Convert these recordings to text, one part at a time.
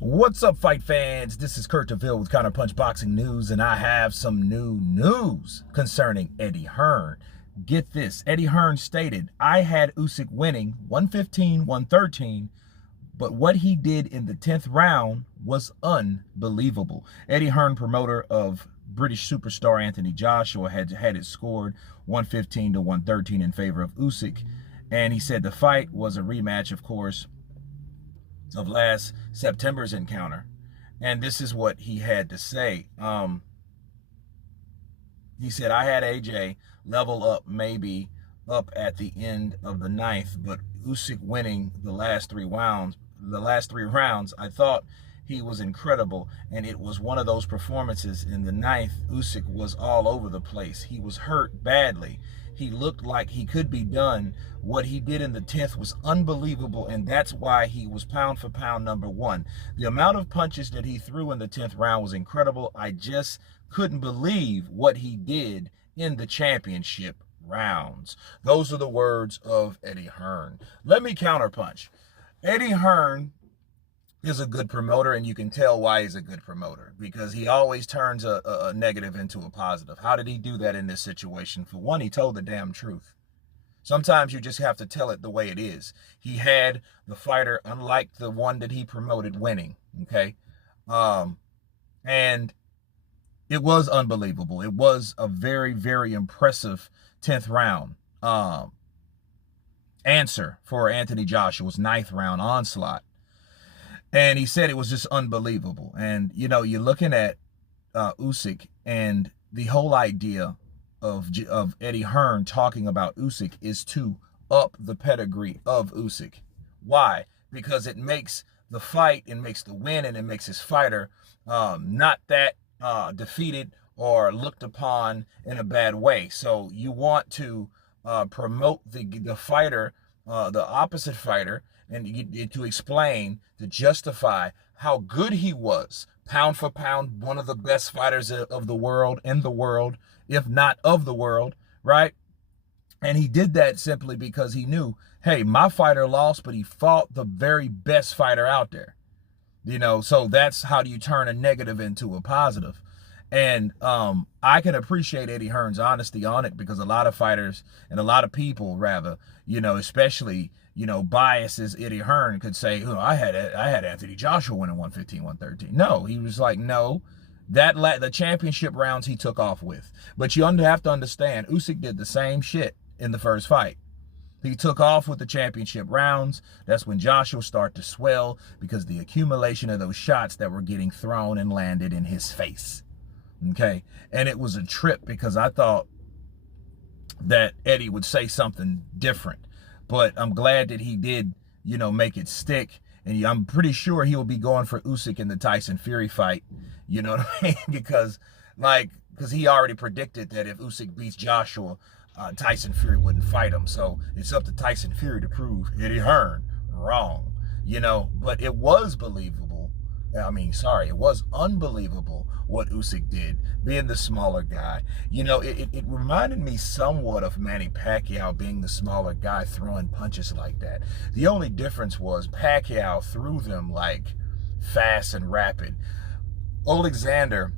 What's up, fight fans? This is Kurt DeVille with Counterpunch Boxing News, and I have some new news concerning Eddie Hearn. Get this, Eddie Hearn stated, I had Usyk winning 115-113, but what he did in the 10th round was unbelievable. Eddie Hearn, promoter of British superstar Anthony Joshua, had it scored 115-113 in favor of Usyk, and he said the fight was a rematch, of course, of last September's encounter. And this is what he had to say. He said, I had AJ level up, maybe up at the end of the ninth, but Usyk winning the last three rounds, I thought he was incredible, and it was one of those performances. In the ninth, Usyk was all over the place. He was hurt badly. He looked like he could be done. What he did in the 10th was unbelievable, and that's why he was pound for pound number one. The amount of punches that he threw in the 10th round was incredible. I just couldn't believe what he did in the championship rounds. Those are the words of Eddie Hearn. Let me counterpunch. Eddie Hearn is a good promoter, and you can tell why he's a good promoter, because he always turns a negative into a positive. How did he do that in this situation? For one, he told the damn truth. Sometimes you just have to tell it the way it is. He had the fighter, unlike the one that he promoted, winning, okay? And it was unbelievable. It was a very, very impressive 10th round answer for Anthony Joshua's 9th round onslaught. And he said it was just unbelievable. And, you know, you're looking at Usyk, and the whole idea of Eddie Hearn talking about Usyk is to up the pedigree of Usyk. Why? Because it makes the fight, it makes the win, and it makes his fighter not that defeated or looked upon in a bad way. So you want to promote the fighter, the opposite fighter, and to explain, to justify how good he was, pound for pound, one of the best fighters of the world, in the world, if not of the world, right? And he did that simply because he knew, hey, my fighter lost, but he fought the very best fighter out there. You know, so that's how do you turn a negative into a positive. And I can appreciate Eddie Hearn's honesty on it, because a lot of fighters, and a lot of people rather, you know, especially, you know, biases Eddie Hearn could say, oh, I had Anthony Joshua winning 115-113. No, he was like, no, the championship rounds he took off with. But you have to understand, Usyk did the same shit in the first fight. He took off with the championship rounds. That's when Joshua started to swell, because the accumulation of those shots that were getting thrown and landed in his face. Okay, and it was a trip, because I thought that Eddie would say something different, but I'm glad that he did, you know, make it stick. And I'm pretty sure he will be going for Usyk in the Tyson Fury fight. You know what I mean? Because he already predicted that if Usyk beats Joshua, Tyson Fury wouldn't fight him. So it's up to Tyson Fury to prove Eddie Hearn wrong. You know, but it was believable. It was unbelievable what Usyk did, being the smaller guy. You know, it reminded me somewhat of Manny Pacquiao being the smaller guy throwing punches like that. The only difference was Pacquiao threw them like fast and rapid. Oleksandr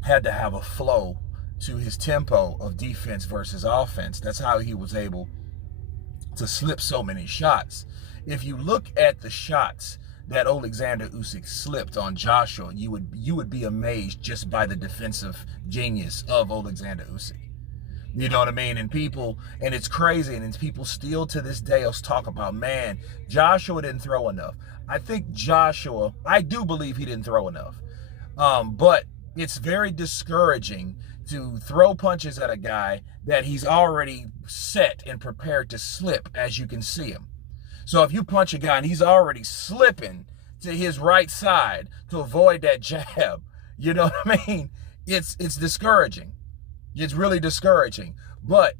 had to have a flow to his tempo of defense versus offense. That's how he was able to slip so many shots. If you look at the shots that Oleksandr Usyk slipped on Joshua, you would be amazed just by the defensive genius of Oleksandr Usyk. You know what I mean? And it's crazy, and people still to this day talk about, man, Joshua didn't throw enough. I do believe he didn't throw enough. But it's very discouraging to throw punches at a guy that he's already set and prepared to slip, as you can see him. So if you punch a guy and he's already slipping to his right side to avoid that jab, you know what I mean? It's discouraging. It's really discouraging. But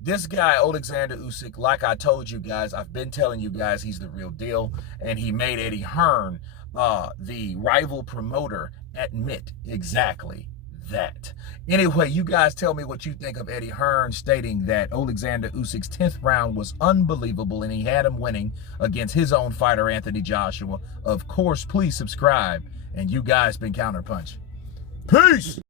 this guy, Oleksandr Usyk, like I told you guys, I've been telling you guys, he's the real deal. And he made Eddie Hearn, the rival promoter, admit exactly that. Anyway, you guys tell me what you think of Eddie Hearn stating that Oleksandr Usyk's 10th round was unbelievable and he had him winning against his own fighter, Anthony Joshua. Of course, please subscribe. And you guys been Counterpunch. Peace!